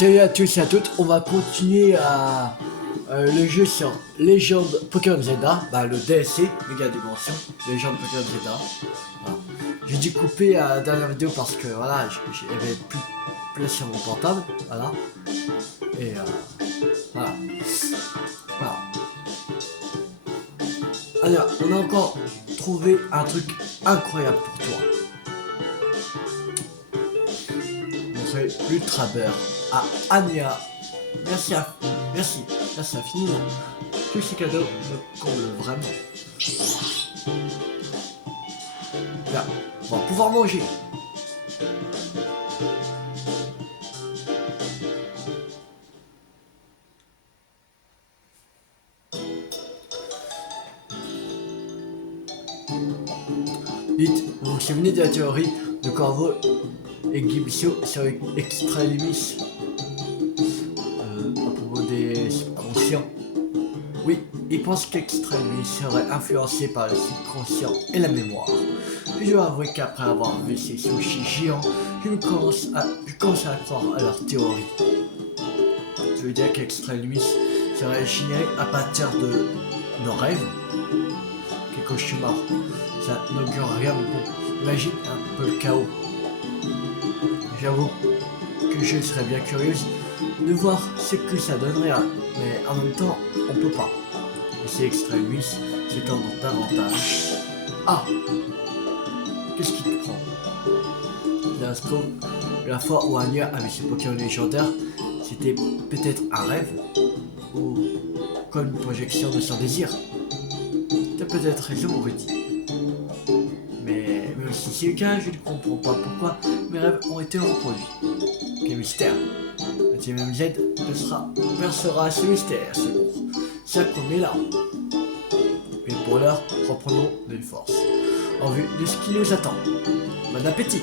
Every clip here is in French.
Salut à tous et à toutes, on va continuer à le jeu sur Légende Pokémon Zelda, le DLC, méga dimension, Légende Pokémon Zelda. Voilà. J'ai dû couper la dernière vidéo parce que voilà, j'avais plus de place sur mon portable, voilà. Et voilà. Voilà. Alors, on a encore trouvé un truc incroyable pour toi. Montrer l'Ultra Beurre à Anya. Merci infiniment. Tous ces cadeaux me comblent vraiment. Là, on va pouvoir manger. Dites, vous vous souvenez de la théorie de Corvo et Gibsio sur Extremis à propos des subconscients? Oui, ils pensent qu'Extremis serait influencé par le subconscient et la mémoire. Je dois avouer qu'après avoir vu ces sushis géants, je commence à croire à leur théorie. Je veux dire qu'Extremis serait généré à partir de nos rêves. Quel cauchemar, ça n'augure rien de bon. Imagine un peu le chaos. J'avoue que je serais bien curieuse de voir ce que ça donnerait, mais en même temps, on peut pas. Et si Extremis s'étend davantage. Ah! Qu'est-ce qui te prend? L'astro, la fois où Anya avait ce Pokémon légendaire, c'était peut-être un rêve ou comme une projection de son désir. T'as peut-être raison, Rudy. Mais si c'est le cas, je ne comprends pas pourquoi mes rêves ont été reproduits. Quel mystère. La Team MZ percera ce mystère, c'est bon. Ça comme les larmes. Mais pour l'heure, reprenons de force. En vue de ce qui nous attend. Bon appétit!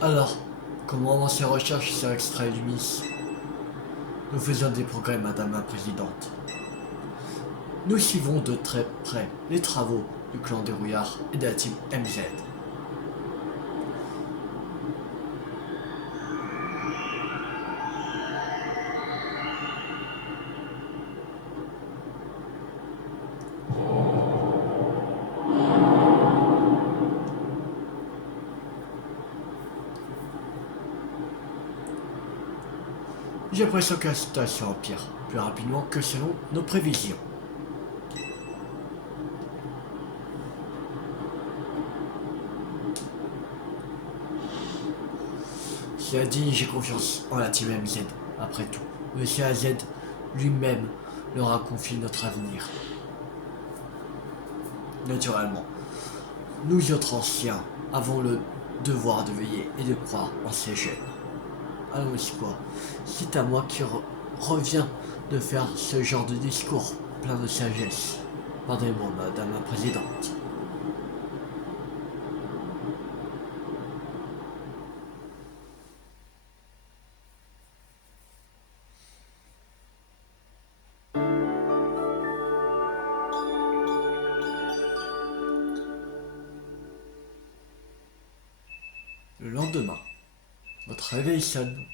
Alors, comment vont ces recherches sur Extremis? Nous faisons des progrès, Madame la Présidente. Nous suivons de très près les travaux du clan des Rouillards et de la Team MZ. J'ai l'impression que la situation empire plus rapidement que selon nos prévisions. Cela dit, j'ai confiance en la Team MZ. Après tout, Monsieur AZ lui-même leur a confié notre avenir. Naturellement, nous autres anciens avons le devoir de veiller et de croire en ces jeunes. Alors c'est quoi? C'est à moi qui revient de faire ce genre de discours plein de sagesse. Pardonnez-moi, Madame la Présidente. Le lendemain, votre réveil sonne.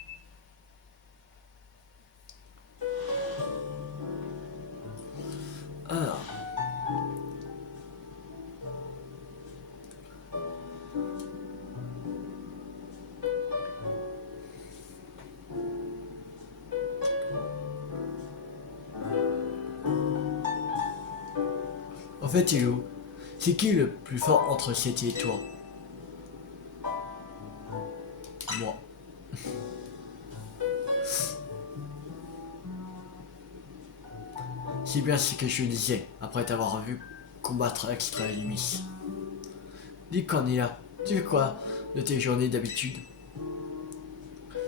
Ah. En fait, Ilou, c'est qui le plus fort entre Seti et toi? Moi. C'est bien ce que je disais après t'avoir vu combattre Extremis. Dis Cornelia, tu fais quoi de tes journées d'habitude?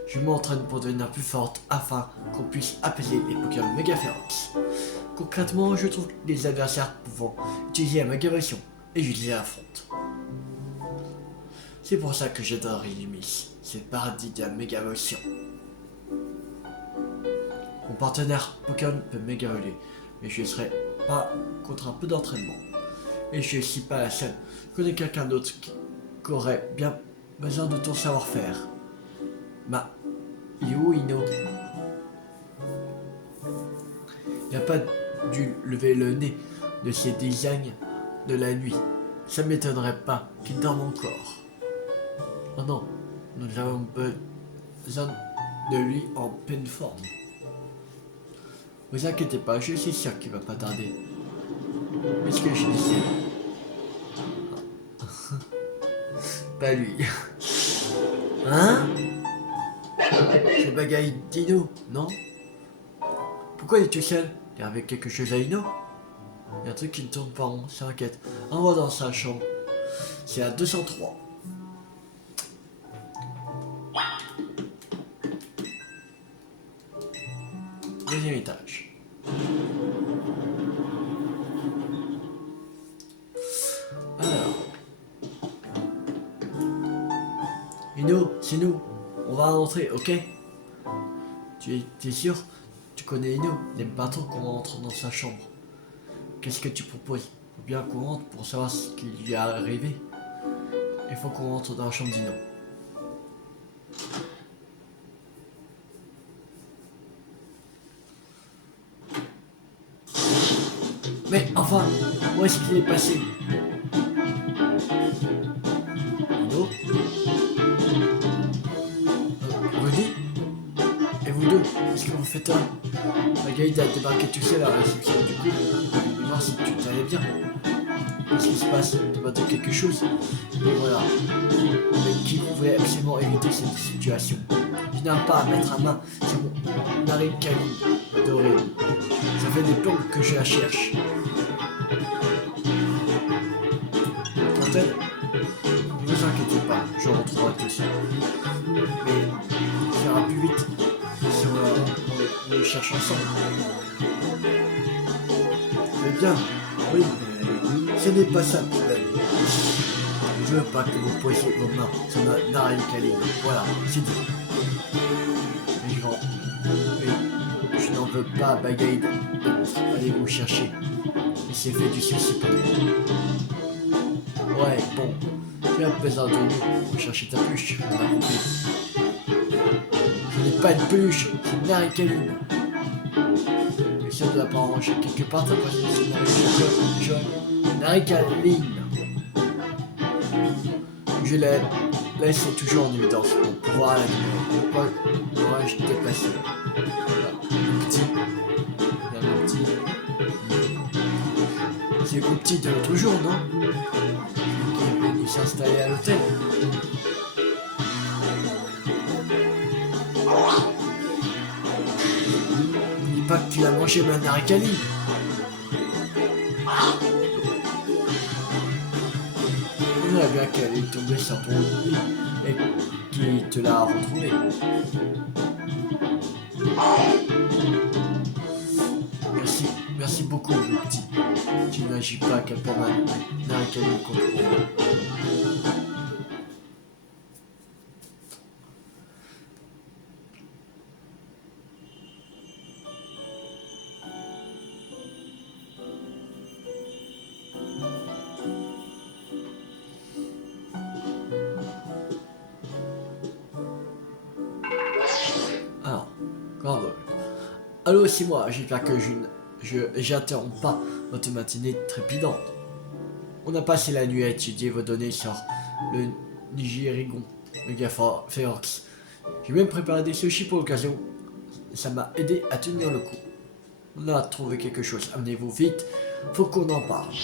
Je m'entraîne pour devenir plus forte afin qu'on puisse apaiser les Pokémon méga féroces. Concrètement, je trouve les adversaires pouvant utiliser la mégaversion et je les affronte. C'est pour ça que j'adore Illumis, c'est le paradis de la mégaversion. Mon partenaire Pokémon peut méga-voler, mais je ne serai pas contre un peu d'entraînement. Et je ne suis pas la seule. Je connais quelqu'un d'autre qui aurait bien besoin de ton savoir-faire. Il est où Ino? Il n'a pas dû lever le nez de ses designs de la nuit. Ça ne m'étonnerait pas qu'il dorme encore. Oh non, nous avons besoin de lui en pleine forme. Vous inquiétez pas, je suis sûr qu'il va pas tarder. Qu'est-ce que je disais? Pas lui. Hein? C'est bagaille d'Ino, non? Pourquoi il est tout seul? Il y avait quelque chose à Ino? Il y a un truc qui ne tourne pas rond, ça inquiète. On va dans sa chambre. C'est à 203. Deuxième étage. Alors. Ino, c'est nous. On va rentrer, ok? Tu es sûr? Tu connais Ino? Il n'aime pas trop qu'on rentre dans sa chambre. Qu'est-ce que tu proposes? Faut bien qu'on rentre pour savoir ce qui lui est arrivé. Il faut qu'on rentre dans la chambre d'Ino. Mais enfin, où est-ce qu'il est passé? Ino? Rudy? Et vous deux, qu'est-ce que vous faites là? Magaïd a débarqué tout seul à la réception du coup. Je vais voir si tu t'allais bien. Qu'est-ce qui se passe? Tu vas dire quelque chose? Et voilà. Mais qui pouvait absolument éviter cette situation? Je n'ai pas à mettre la main sur mon Narikali adoré. Ça fait des plombs que je la cherche. Trentaine? Ne vous inquiétez pas, je retrouverai tout ça. Mais ça ira plus vite si on le cherche ensemble. Eh bien, oui, mais ce n'est pas ça le problème. Je veux pas que vous posiez vos mains sur ma Narikali. Voilà, c'est dit. Mais je n'en veux pas à Bagaïd. Allez vous chercher. Il s'est fait du souci pour lui. Ouais, bon. Tu as besoin de nous pour chercher ta peluche. On a compris. Ce n'est pas une peluche, c'est une Narikaline. Mais si on doit pas en ranger quelque part, t'as pas dit c'est une Narikaline. Je l'ai laissé toujours en évidence pour pouvoir la numéro. Pourquoi aurais-je déplacé? Petit. C'est le petit de l'autre jour, non? Qui est venu s'installer à l'hôtel. N'oublie pas que tu as mangé ma Narikaline. On dirait bien qu'elle est tombée sur ton lit et qui te l'a retrouvée. Merci beaucoup, le petit. Tu n'agis pas à quel point ma Narikaline contre moi. Alors, grave. Allô, c'est moi, j'espère que j'interromps pas votre matinée trépidante. On a passé la nuit à étudier vos données sur le Nigérigon Megaferox. J'ai même préparé des sushis pour l'occasion. Ça m'a aidé à tenir le coup. On a trouvé quelque chose, amenez-vous vite, faut qu'on en parle.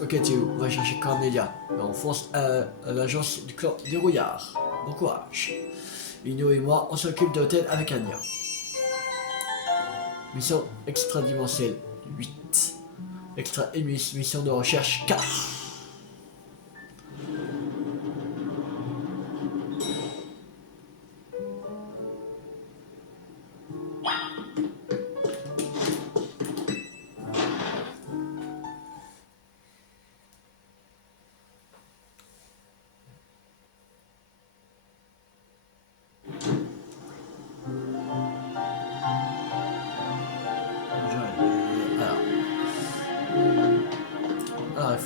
Ok Théo, on va chercher Cornelia. On fonce à l'agence du clan des rouillards. Bon courage. Ino et moi, on s'occupe de l'hôtel avec Anya. Mission extradimensionnelle 8. Extra Emis, mission de recherche 4.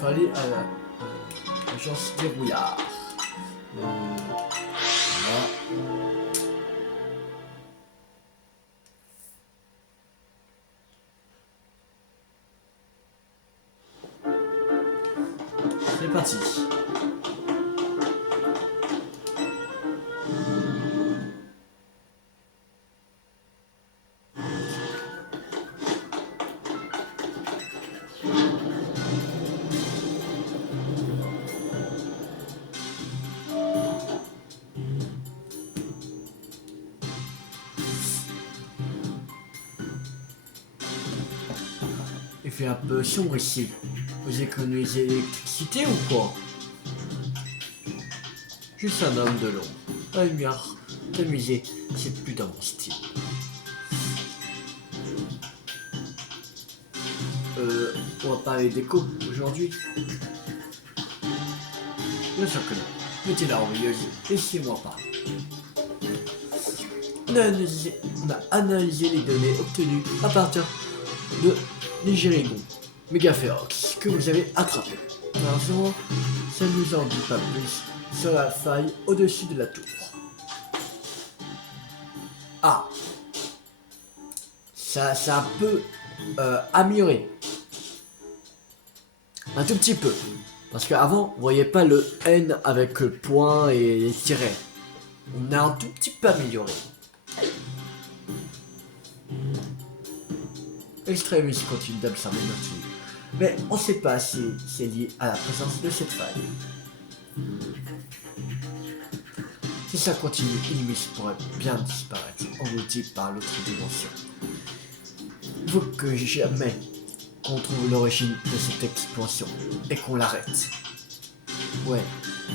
faut aller à l'agence des rouillards. Voilà. C'est parti. Il fait un peu sombre ici. Vous économisez l'électricité ou quoi? Juste un homme de l'ombre. La lumière tamisée, c'est plus dans mon style. On va parler d'écho aujourd'hui. Bien sûr que non. Mettez la envieuse, laissez-moi parler. On a analysé les données obtenues à partir de Nigérigon, Megaferox, que vous avez attrapé. Malheureusement, ça ne nous en dit pas plus sur la faille au-dessus de la tour. Ah, ça a un peu amélioré. Un tout petit peu. Parce qu'avant, vous voyez pas le N avec le point et les tirets. On a un tout petit peu amélioré. Extremis continue d'observer notre île. Mais on ne sait pas si c'est lié à la présence de cette faille. Si ça continue, Inimus pourrait bien disparaître, englouti par l'autre dimension. Il faut que jamais qu'on trouve l'origine de cette expansion et qu'on l'arrête. Ouais,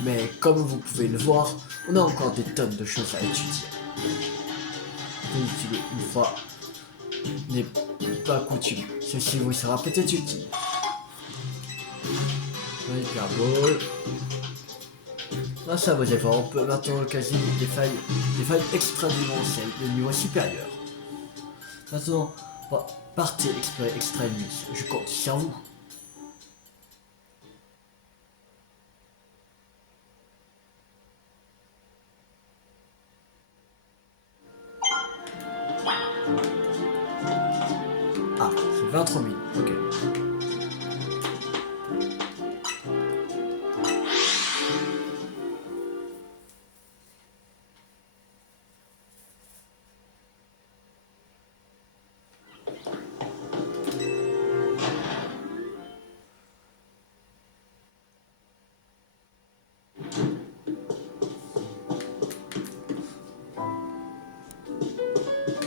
mais comme vous pouvez le voir, on a encore des tonnes de choses à étudier. Inutile une fois n'est pas coutume, ceci vous sera peut-être utile. Hyperbole. Grâce à vos efforts, on peut maintenant occasionner des failles extra-dimensionnelles de niveau supérieur. Maintenant, partez explorer Extremis, je compte sur vous. Ah, c'est 23 000, ok.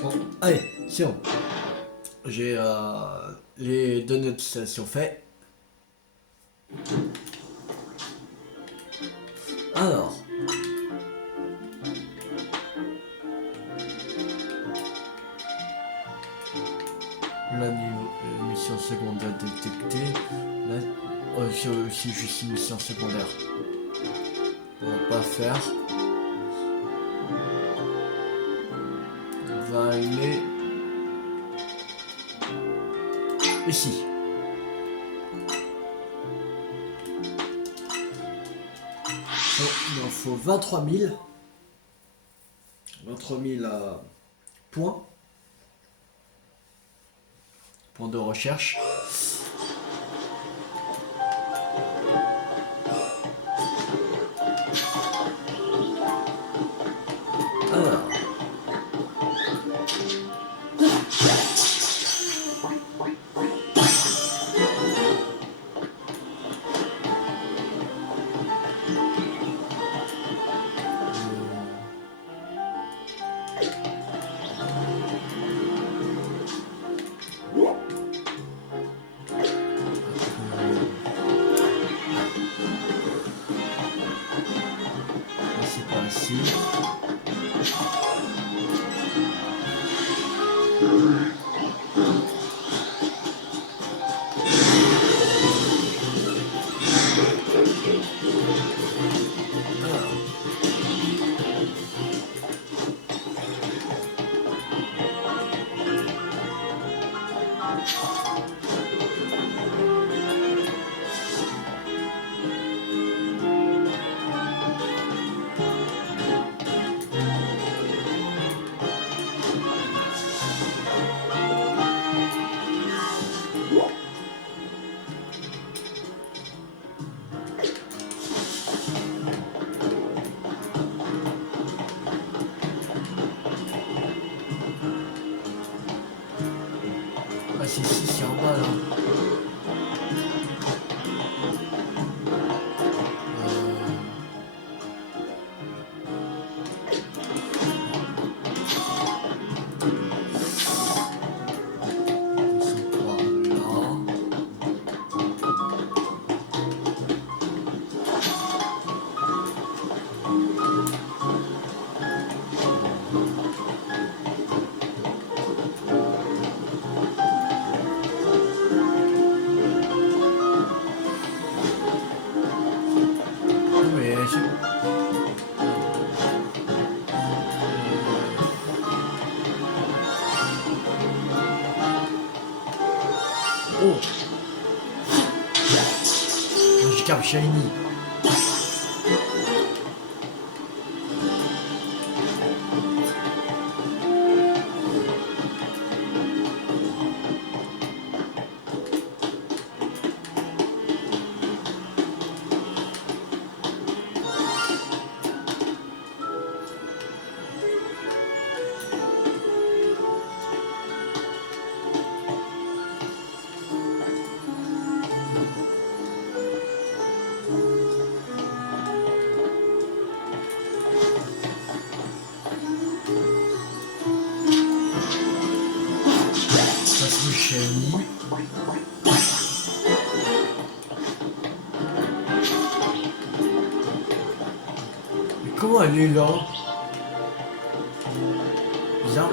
Bon, allez, c'est bon. J'ai les données d'utilisation fait. Alors. La mission secondaire détectée. C'est aussi juste une mission secondaire. On va pas faire. On va aller ici. Bon, il en faut 23 000. 23 000 points. Points de recherche. Alors. C'est par ici. Ah, c'est ici, c'est en bas là. Oh, Magikarp Shiny. Shiny. Mais comment elle est là? Bizarre.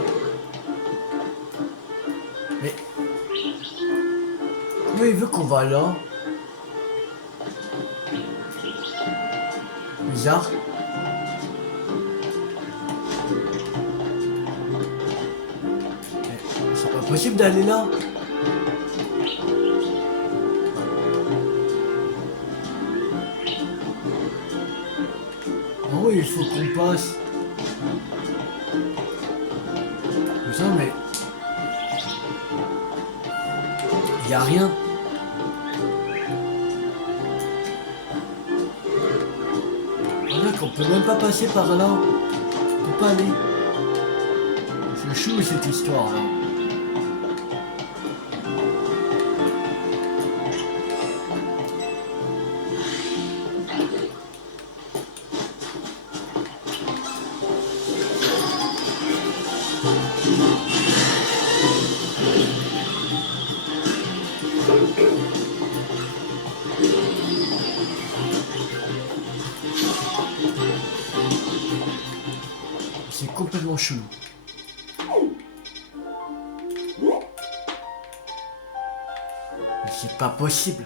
Mais comment il veut qu'on va là? Bizarre. Mais c'est pas possible d'aller là. Oh, il faut qu'on passe. Ça, mais il y a rien. On qu'on peut même pas passer par là. On peut pas aller. C'est chaud cette histoire. Hein. C'est complètement chelou. Mais c'est pas possible.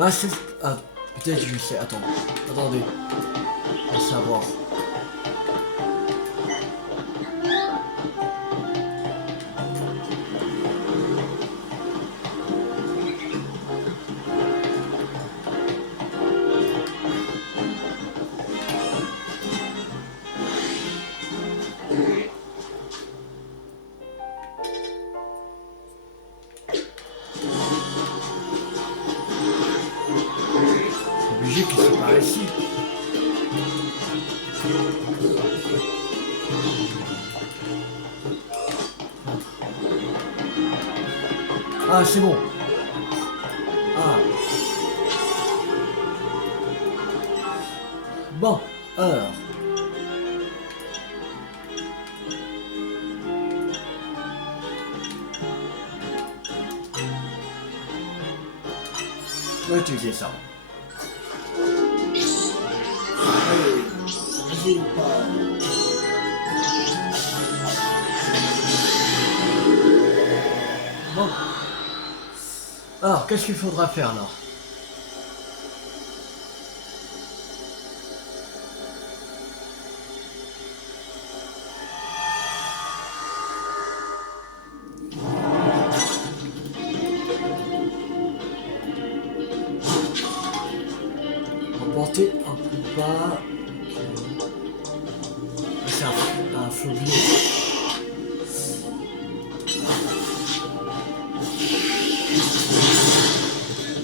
Ah, c'est... Ah, peut-être je sais. Attends. Attendez. On va savoir. Obligé que c'est par ici. Ah, c'est bon. Ah. Bon, alors. On va utiliser ça. Allez, bon. Alors, qu'est-ce qu'il faudra faire là? Reporter un coup bas. C'est un phobie.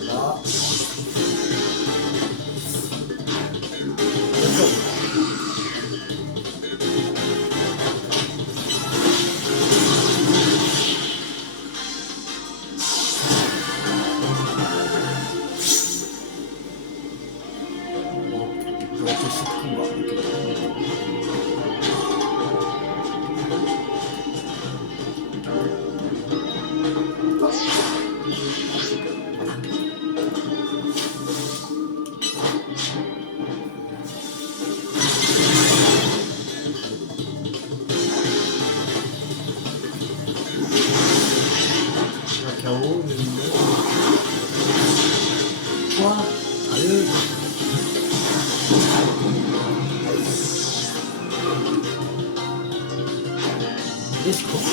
Là. partie de combat. Un KO, le numéro. Quoi? Sérieux? Escroc.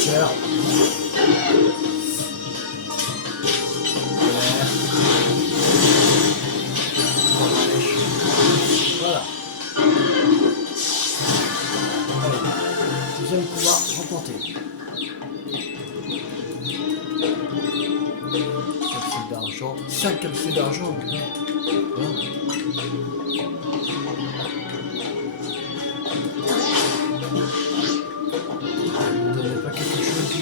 Cher. Voilà. Allez. Deuxième combat remporté. Capsule d'argent. 5 capsules d'argent. Voilà. Vous n'avez pas quelque chose?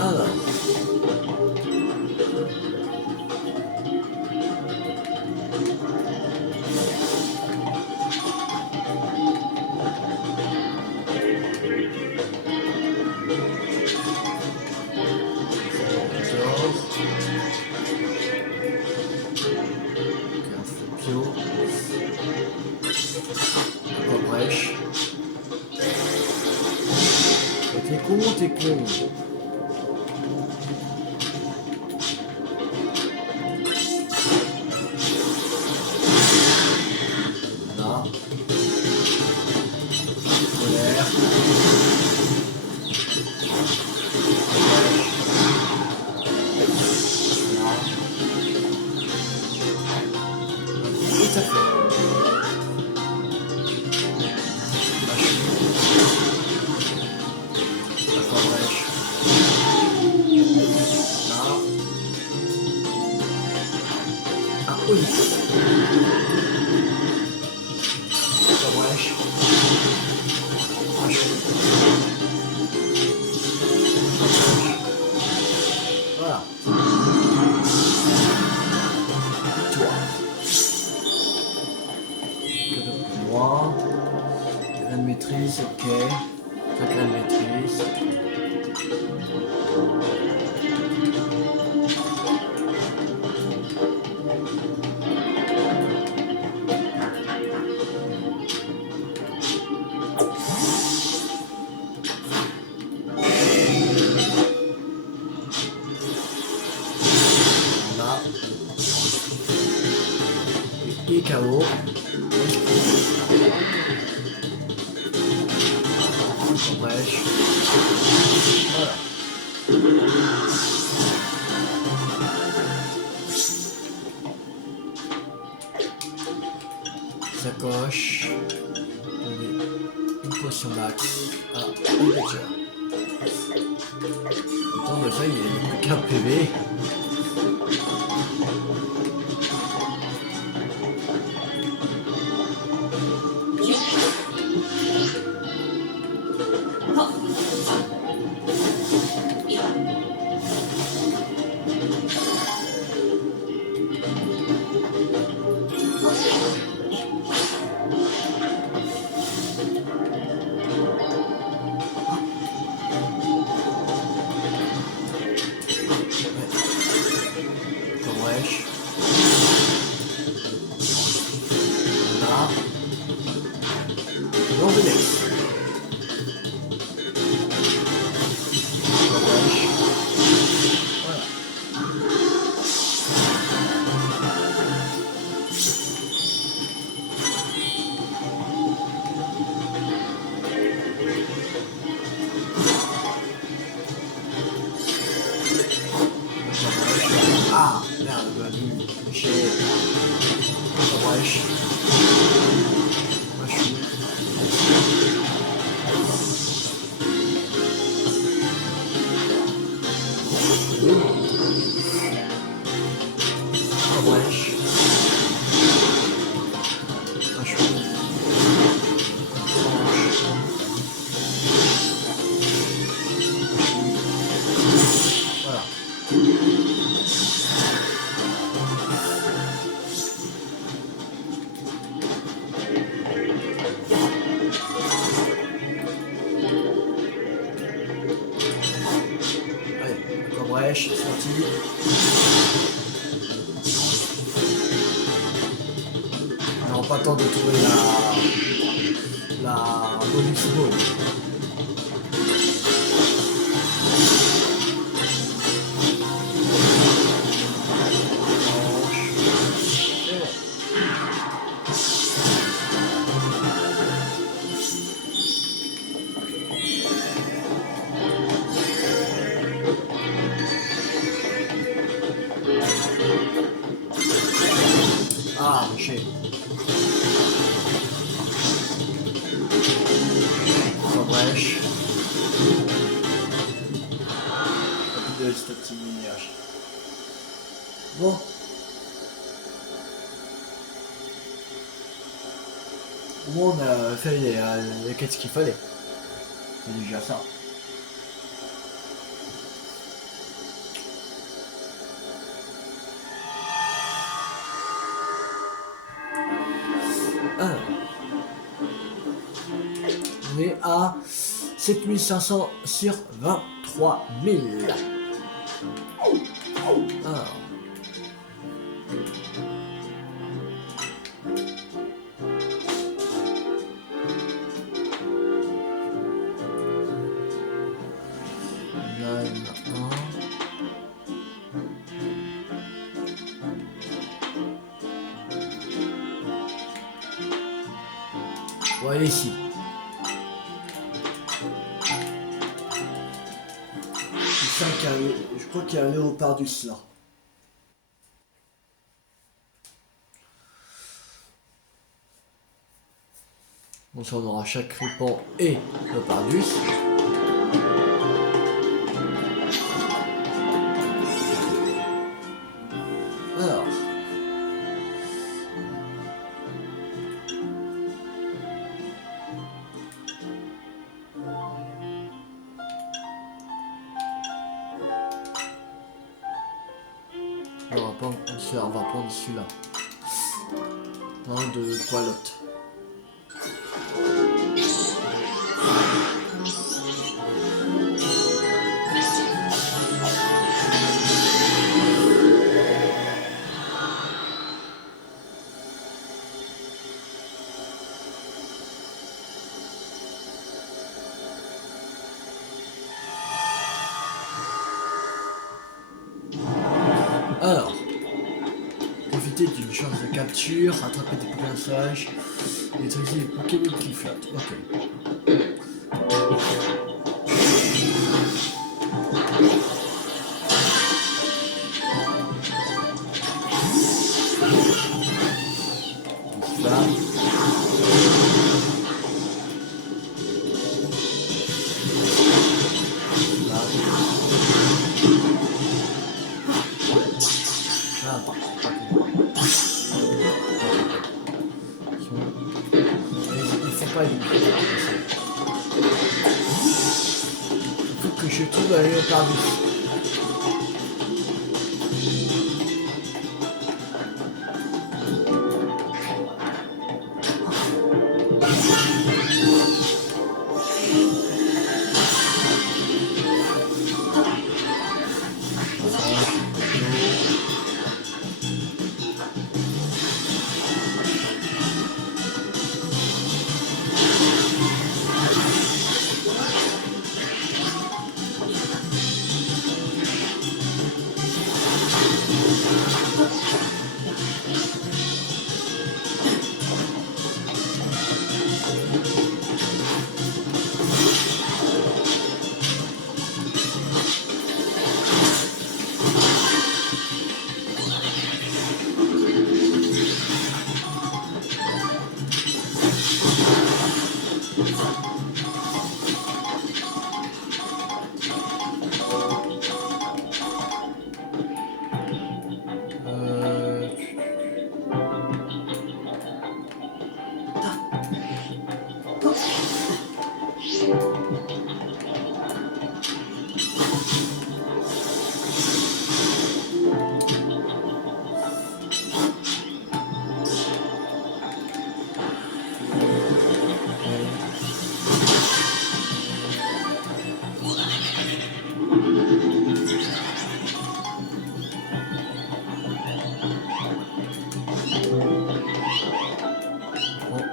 Alors. Brèche. T'es con, t'es con. Là. Colère. Tout à fait. Oui. La brèche. Voilà. Toi. Que de moi. Grain de maîtrise, ok. Ça grain de maîtrise. Et KO. Brèche. Voilà. Sacoche. Une potion max. Ah, une lecture. Attends, déjà il y a plus qu'un PV. Wesh. Là. L'Andenex. Wesh. Voilà. Ah, merde, on a vu. J'ai... Wesh. Wesh. Wesh. brèche, c'est parti. Non, pas le temps de trouver la bonus ball. Ah, j'ai. Sans brèche. Rapide de statistiques d'énergie. Bon. Au moins on a fait les quêtes qu'il fallait. C'est déjà ça. Alors. On est à 7500 sur 23 000. Alors. Là, il y en a un. On va aller ici. Je crois qu'il y a un léopardus là. Donc ça on aura chaque ripon et léopardus. Alors. On va prendre celui-là. Un de Qualotte. Alors, profiter d'une chance de capture, attraper des Pokémon sauvages, et utiliser les Pokémon qui flottent. Ok. Là. Il faut que je trouve un léopardus.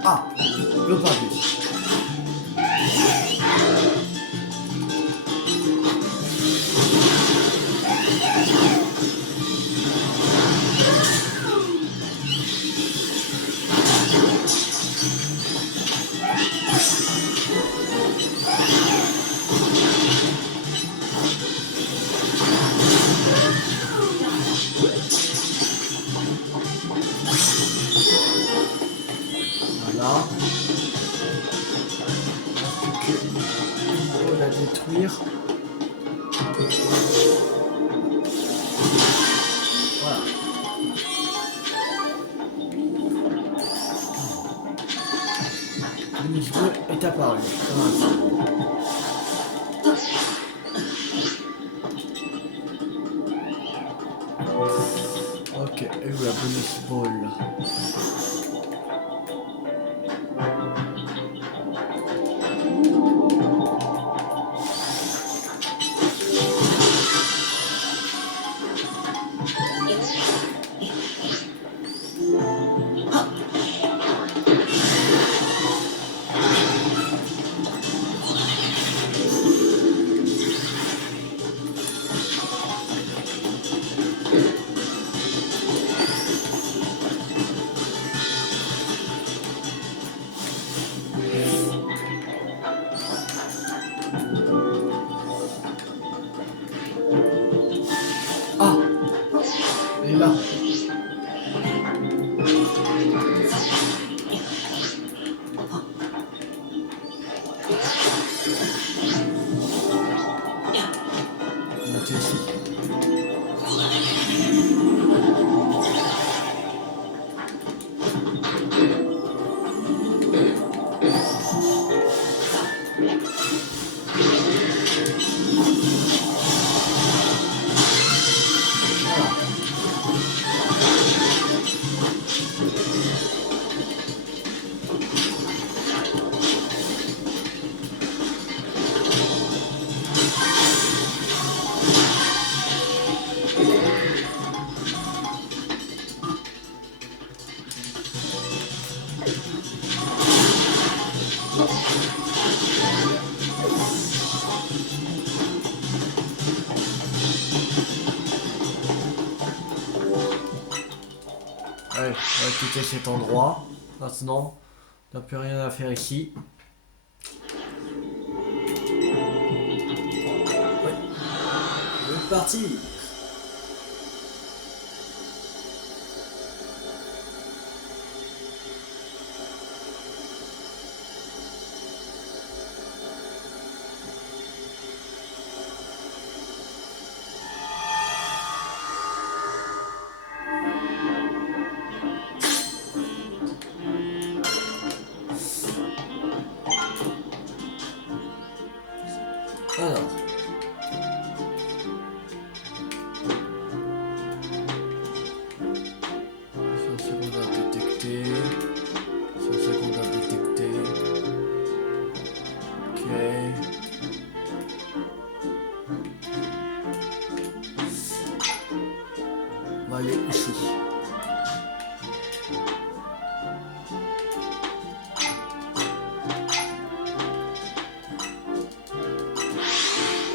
Ah, le pavé. Voilà. On va la détruire. Voilà. Le muscle est apparu. Ok, et où la bonus ball? Ah, elle est là. Monter ici. Allez, on va quitter cet endroit. Maintenant, on n'a plus rien à faire ici. Oui. C'est parti. Alors. Sur secondaire détecté. Sur secondaire détecté. Ok. On va aller ici.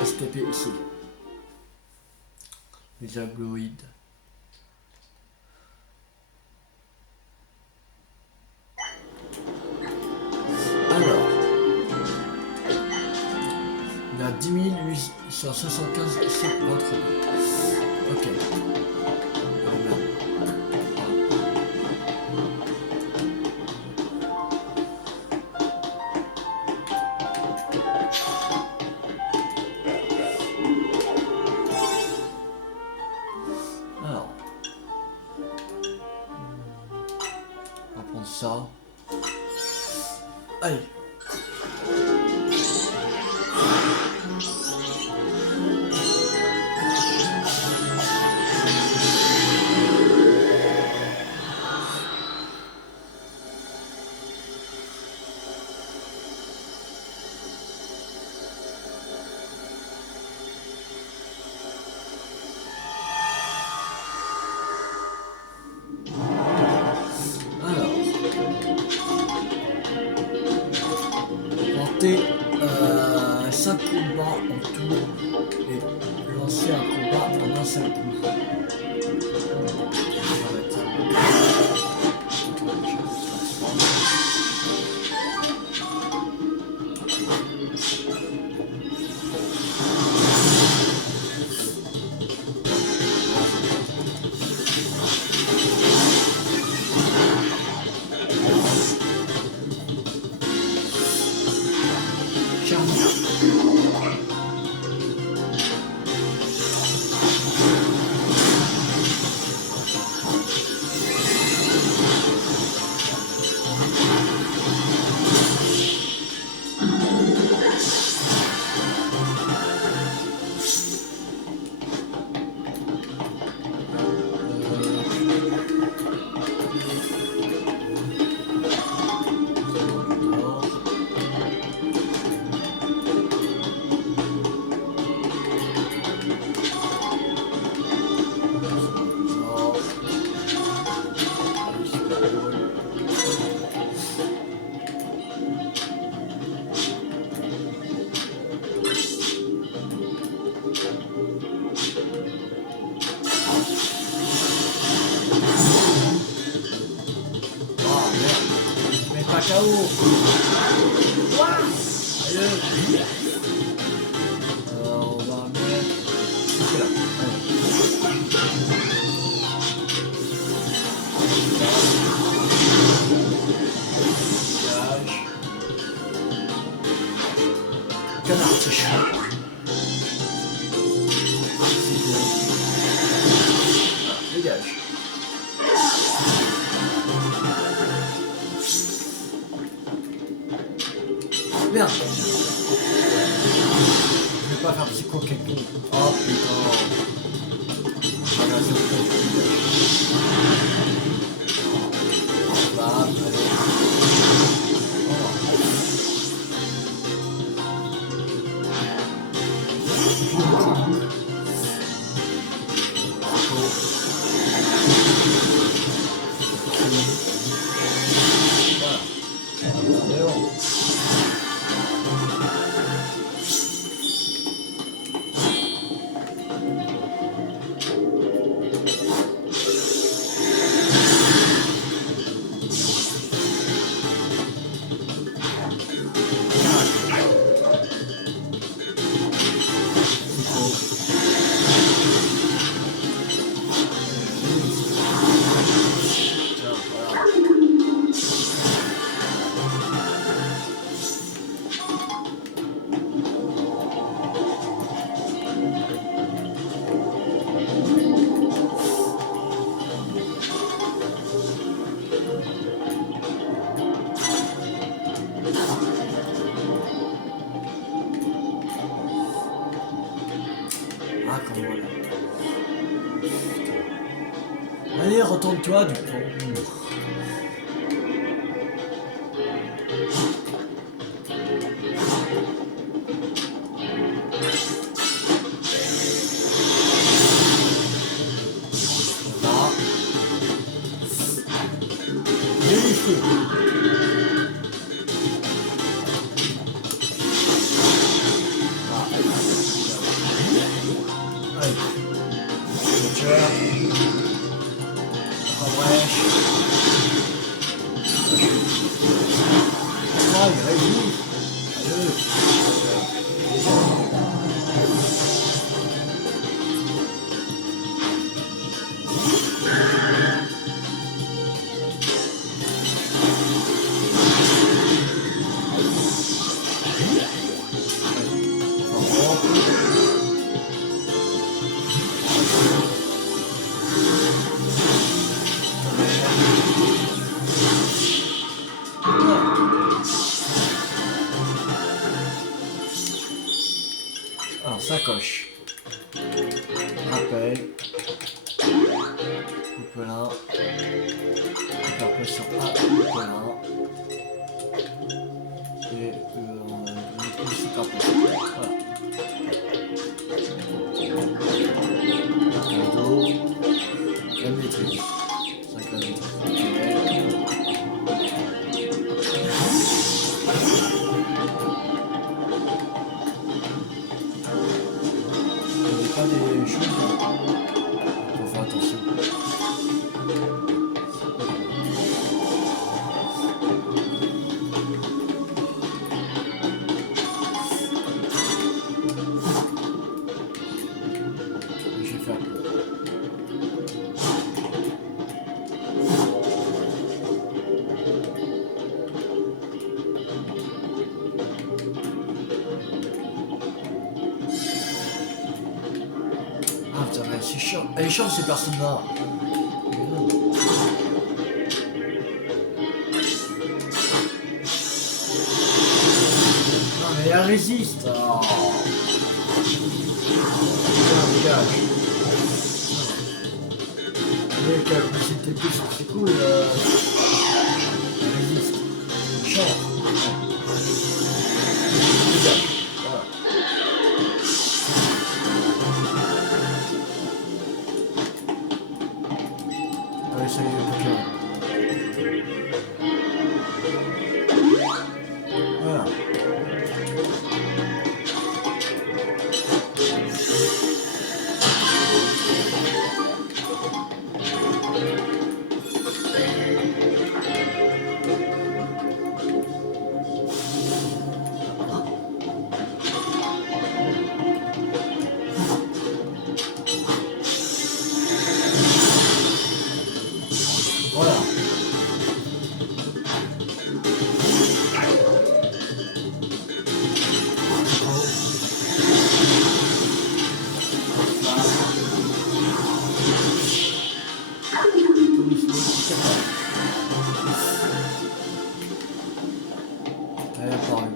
STP ici. Les abloïdes. Alors, il y a 10 875 23. Ok. Alors, on va prendre ça. Allez. Alors, remporté 5 combats en tout et lancé un combat en un seul coup. KO. Allez. On va mettre c'est là. Dégage. Canard, c'est chaud. Dégage. Merde. Je vais pas faire psycho quelqu'un. Oh putain. Voilà, c'est bon. Bah, allez. Ah, comme voilà. Allez, retourne-toi du pont. Là. Vérifie. Alors, sacoche. Rappel. Coupe là. Pression A, coupe là. Et on va mettre ici capot. Voilà. Cadeau. La maîtrise. 5 la maîtrise. Ok. Elle est chiante ces personnes-là. Non mais elle résiste. Oh. Dégage. Mais qu'elle puisse TP sur ses couilles, elle résiste. Chiant. Dégage. Voilà. Allez, ça y est, Pokémon. Voilà. Voilà. Elle a parlé.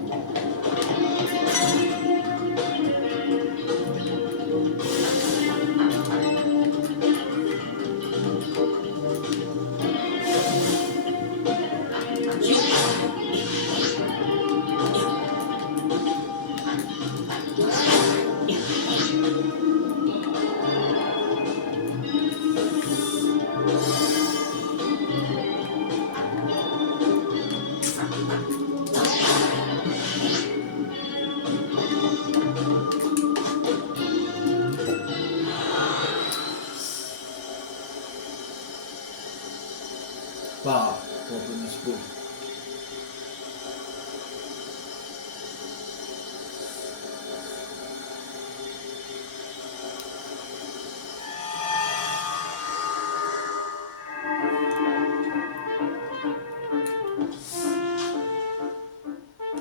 Bah, pour bonus ball.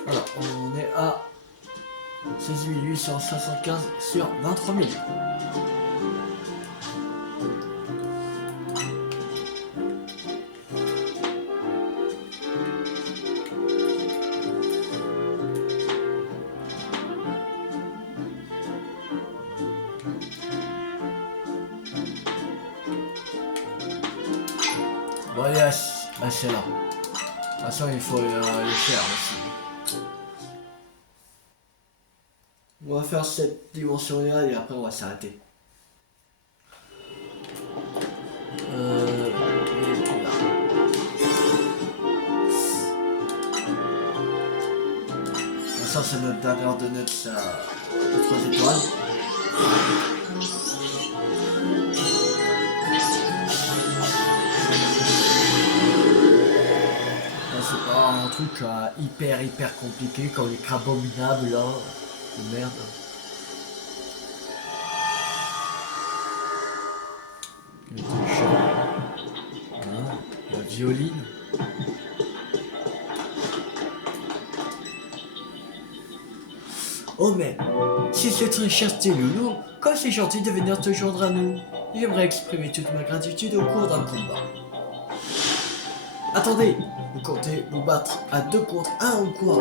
Alors, on est à 16 875 sur 23 000. Bon, allez, c'est là. De toute façon, il faut le faire aussi. On va faire cette dimension-là et après on va s'arrêter. Il est plus là. Ça, c'est notre dernière de notre 3 étoiles. C'est pas un truc hyper compliqué comme les crabominables là. De merde. Le la violine. Oh mais, si c'est très cher tes loulous, comme c'est gentil de venir te joindre à nous. J'aimerais exprimer toute ma gratitude au cours d'un combat. Attendez, vous comptez vous battre à 2 contre 1 ou quoi?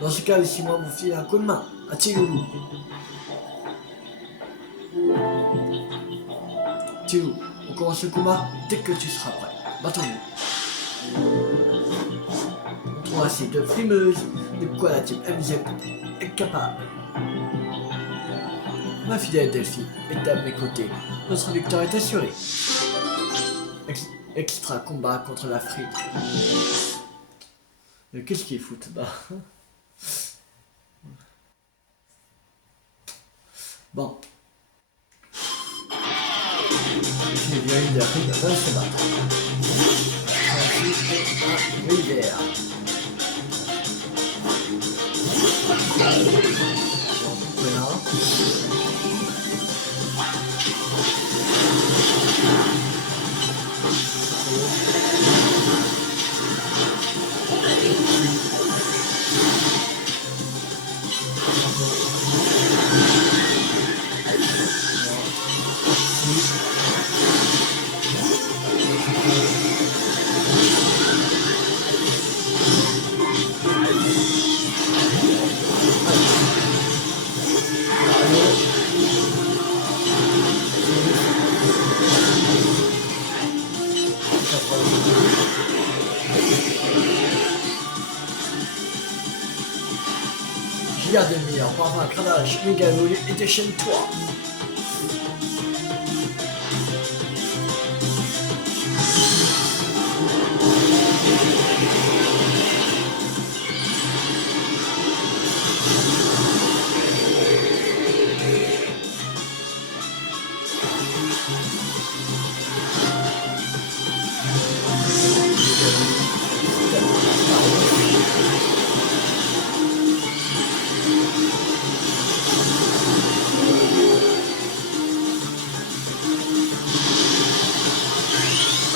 Dans ce cas, laissez-moi vous filer un coup de main à Tiloulou. Tilou, on commence le combat dès que tu seras prêt. Battons-nous. On trouvera ces 2 frimeuses de quoi la team MZ est capable. Ma fidèle Delphi est à mes côtés. Notre victoire est assurée. Extra combat contre la frite. Mais qu'est-ce qu'il fout bah? Bon. J'ai bien une d'Afrique, va se battre. Ensuite, un rivière. Voilà. Giga demi-heure, parfum, cradage, méga volé et déchaîne-toi.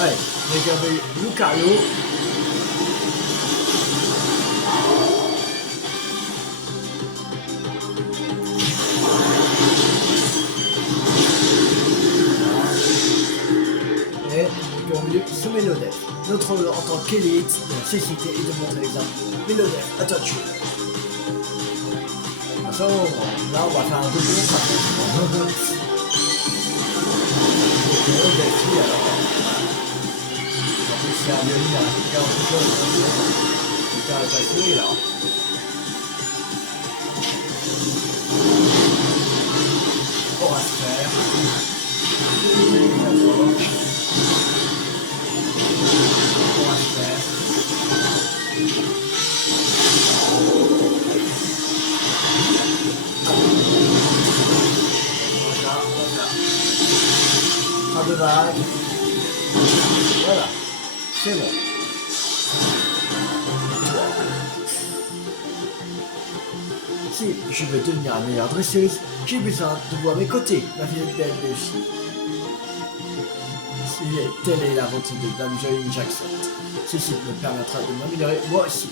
Ouais, regardez Lucario. Et au milieu, ce Mélodef. Notre rôle en tant qu'élite de la société est de montrer l'exemple. Mélodef, à toi de jouer. De toute façon, là on va faire un double contrat. Défi alors. C'est un violon à 40 choses. Putain, elle va sourire là. On va se faire. On va se faire. Voilà. Pas de vague. Voilà. C'est bon. Si je veux devenir la meilleure dresseuse, j'ai besoin de vous à mes côtés, ma vie est belle aussi. Telle est la routine de Dame Jolie Jackson. Ceci me permettra de m'améliorer moi aussi.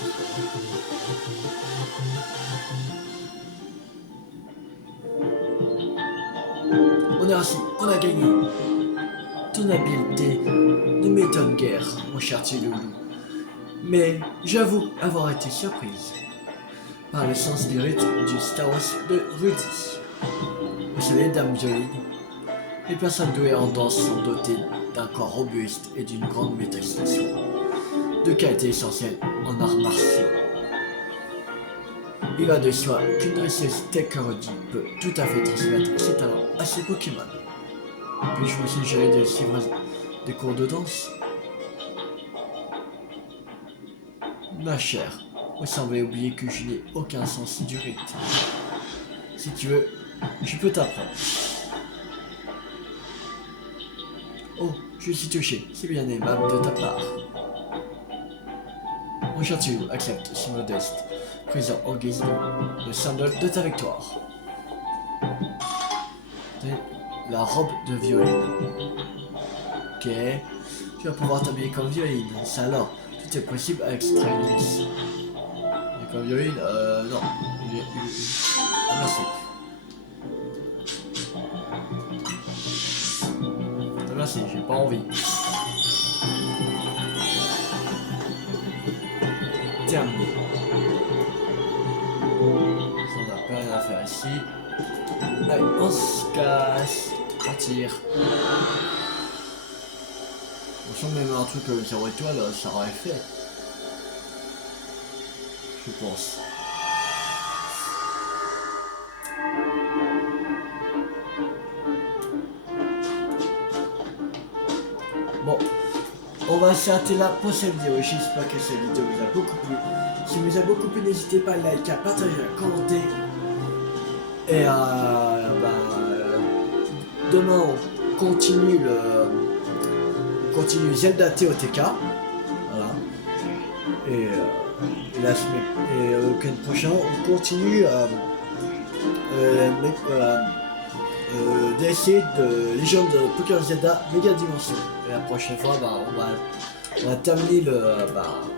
On est ainsi, on a gagné. Ton habileté ne m'étonne guère, mon cher Tiloulou. Mais j'avoue avoir été surprise par le sens du rythme du Star Wars de Rudy. Vous savez, Dame Jolie, les personnes douées en danse sont dotées d'un corps robuste et d'une grande maîtrisation, de qualité essentielle en arts martiaux. Il va de soi qu'une dresseuse telle que Rudy peut tout à fait transmettre ses talents à ses Pokémon. Puis-je vous suggérer de suivre des cours de danse? Ma chère, vous semblez oublier que je n'ai aucun sens du rythme. Si tu veux, je peux t'apprendre. Oh, je suis touché, c'est bien aimable de ta part. Mon cher Tiou accepte si modeste, présent en guise de le symbole de ta victoire. La robe de violine. Ok, tu vas pouvoir t'habiller comme violine, ça alors, tout est possible avec Stylus. Mais comme violine, non. Merci. Merci, j'ai pas envie. Terminé. On n'a pas rien à faire ici. Allez, on se casse. Partir. On sent même un truc 0 étoile, ça aurait fait. Je pense. Bon, on va s'arrêter là pour cette vidéo. J'espère que cette vidéo vous a beaucoup plu. Si vous a beaucoup plu, n'hésitez pas à liker, à partager, à commenter. Et demain on continue Zelda TOTK. Voilà. Et le week-end prochain on continue d'essayer de Legend de Pokémon Zelda Mega Dimension. Et la prochaine fois on va terminer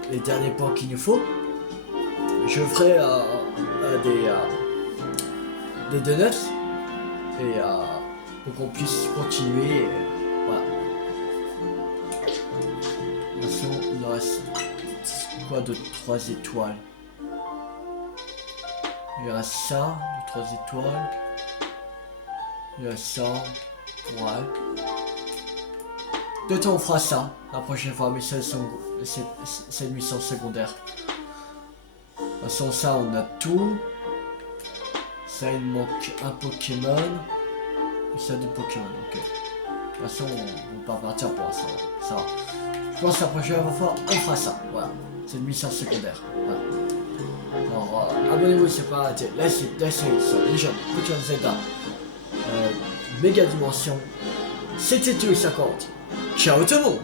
les derniers points qu'il nous faut. Je ferai des donuts et pour qu'on puisse continuer. Voilà. Attention, il nous reste quoi de 3 étoiles? Il reste ça de 3 étoiles. Il reste ça. Ouais. peut-être on fera ça la prochaine fois, mais cette mission secondaire. De toute façon, ça, on a tout. Ça, il manque un Pokémon. Et ça, du Pokémon, ok. De toute façon, on va pas partir pour l'instant. Ça va. Je pense que la prochaine fois, on fera ça. Voilà. C'est une mission secondaire. Voilà. Alors, abonnez-vous si ce n'est pas raté. Laissez sur les jeunes Pokémon Zelda. Méga Dimension. C'était tout 50. Ciao tout le monde!